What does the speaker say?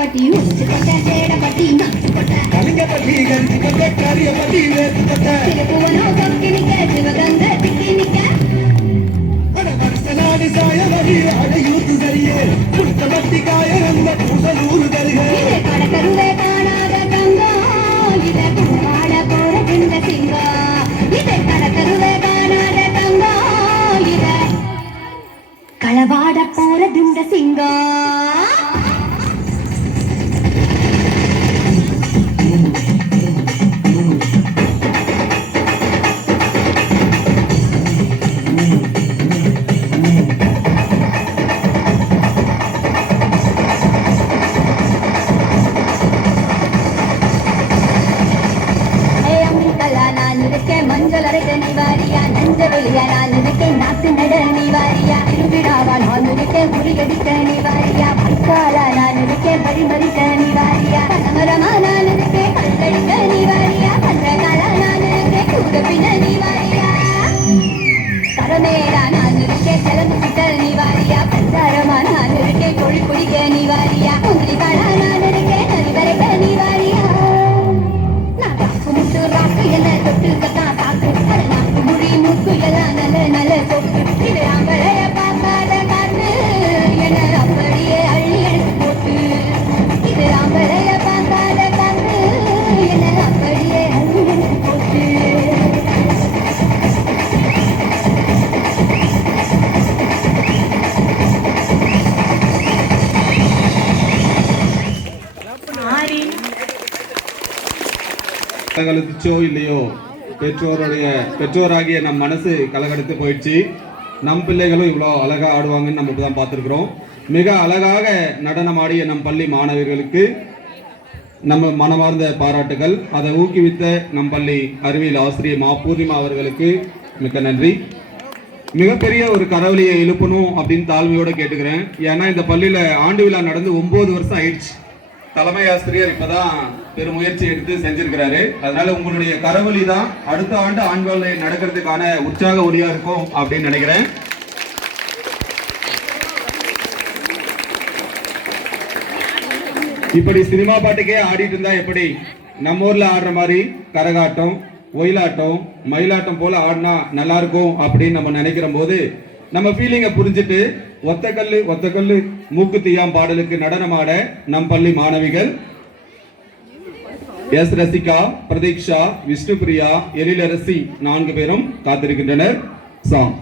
பட்டி உச்சி கொட்ட சேட பட்டி நச்சு கொட்ட கலிங்க பட்டி கஞ்சி கொட்ட கரிய பட்டி வேத்து கொட்ட திருப்புவனோ கொக்கி நிக்க சிவகங்க திக்கி நிக்க நாடு சாய வழி அடையூத்து சரியே புடுத்த பட்டி காய அந்த புசலூரு தருக இது கடற்கருவே காணாத தங்கம் இதை குடவாட போற திண்ட சிங்கம் இதை கடற்கருவே காணாத தங்கம் இதை களவாட போற திண்ட சிங்கம் மஞ்சள் அரைக்க நிவாரியா நஞ்ச வெளியா நான் இருக்கேன் நாட்டு நட நிவாரியா திருவிழாவா நான் இருக்கேன் முறியடிக்க நிவாரியா பக்காலா நான் இருக்கேன் பரிமறிக்க நிவாரியா பனமரமா நான் இருக்கேன் கல்லடிக்க நிவாரியா பன்றகாலா நான் இருக்கேன் கூடப்பின நிவாரியா கரமேடா நான் இருக்கேன் செலவு பிட்டல் நிவாரியா பஞ்சாரமா நான் இருக்கேன் கொழி குடிக்க நிவாரியா முந்திரி காலா நான் இருக்கேன் நதி வரைக்க நிவாரியா நான் காப்பு முட்டு ராக்கு என்ன தொட்டு கத்தா நல்ல சொப்பு இது அம்பளைய பார்க்காத காத்து என அப்படியே அள்ளி எடுத்து போட்டு இது அம்பளைய பார்க்காத காத்து என அப்படியே அள்ளி எடுத்து போட்டு கலகலத்துச்சோ இல்லையோ பெற்றோராகிய நம் மனசு கலகலத்து போயிடுச்சு. நம் பிள்ளைகளும் இவ்வளோ அழகா ஆடுவாங்கன்னு நம்ம தான் பார்த்துருக்குறோம். மிக அழகாக நடனம் ஆடிய நம் பள்ளி மாணவர்களுக்கு நம்ம மனமார்ந்த பாராட்டுகள். அதை ஊக்குவித்த நம் பள்ளி அறிவியல் ஆசிரியர் மா பூர்ணிமா அவர்களுக்கு மிக்க நன்றி. மிகப்பெரிய ஒரு கரவொலியை எழுப்பணும் அப்படின்னு தாழ்மையோடு கேட்டுக்கிறேன். ஏன்னா இந்த பள்ளியில் ஆண்டு விழா நடந்து 9 வருஷம் ஆயிடுச்சு. தலைமை ஆசிரியர் இப்பதான் பெருமுயற்சி எடுத்து செஞ்சிருக்கிறாரு. அதனால உங்களுடைய கரவொலி தான் அடுத்த ஆண்டு ஆண்களை நடக்கிறதுக்கான உற்சாக ஒலியா இருக்கும் அப்படின்னு நினைக்கிறேன். இப்படி சினிமா பாட்டுக்கே ஆடிட்டு இருந்தா எப்படி? நம்ம ஊர்ல ஆடுற மாதிரி கரகாட்டம், ஒயிலாட்டம், மயிலாட்டம் போல ஆடினா நல்லா இருக்கும் அப்படின்னு நம்ம நினைக்கிற போது நம்ம ஃபீலிங்கை புரிஞ்சுட்டு ஒத்த கல்லு மூக்குத்தியாம் பாடலுக்கு நடனமாட நம் பள்ளி மாணவிகள் எஸ் ரசிகா, பிரதீக்ஷா, விஷ்ணுபிரியா, எழிலரசி 4 பேரும் காத்திருக்கின்றனர். சாங்